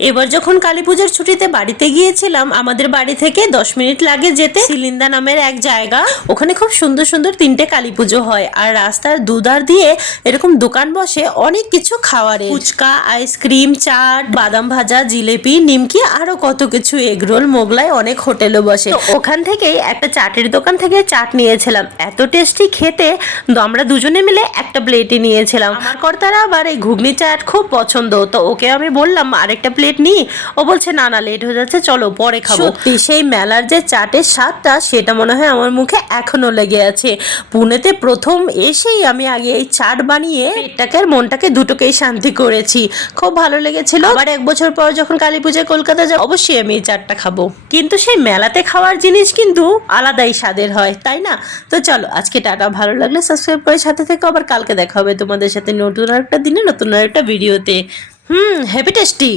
এবার যখন কালী পুজোর ছুটিতে বাড়িতে গিয়েছিলাম, আমাদের বাড়ি থেকে 10 মিনিট লাগে যেতে সিলিন্দা নামের এক জায়গা। ওখানে খুব সুন্দর সুন্দর 3টে কালী পুজো হয়, আর রাস্তার দুধার দিয়ে এরকম দোকান বসে অনেক কিছু খাওয়ারের, ফুচকা, আইসক্রিম, চাট, বাদাম ভাজা, জিলেপি, নিমকি, আরো কত কিছু, এগরোল, মোগলাই, অনেক হোটেলও বসে। ওখান থেকেই একটা চাটের দোকান থেকে চাট নিয়েছিলাম, এত টেস্টি খেতে। আমরা দুজনে মিলে একটা প্লেটে নিয়েছিলাম। আমার কর্তারা আবার এই ঘুগনি চাট খুব পছন্দ, তো ওকে আমি বললাম আরেকটা প্লেট নিই। ও বলছে না না, লেট হয়ে যাচ্ছে, চলো পরে খাবো। সত্যি সেই মেলার যে চাটের স্বাদটা, সেটা মনে হয় আমার মুখে এখনো লেগে আছে। পুনেতে প্রথম এসেই আমি আগে এই চাট বানিয়ে পেটটাকে আর মনটাকে দুটোকেই শান্তি করেছি। খুব ভালো লেগেছিল। আবার 1 বছর পর যখন কালী পূজায় কলকাতা যাব, অবশ্যই আমি এই চাটটা খাবো। কিন্তু সেই মেলাতে খাওয়ার জিনিস কিন্তু আলাদাই স্বাদের হয়, তাই না? তো চলো আজকে টাটা, ভালো লাগলে সাবস্ক্রাইব করে সাথে থেকে, আবার কালকে দেখা হবে তোমাদের সাথে নতুন আরেকটা দিনে নতুন আরেকটা ভিডিওতে। Happy tasty.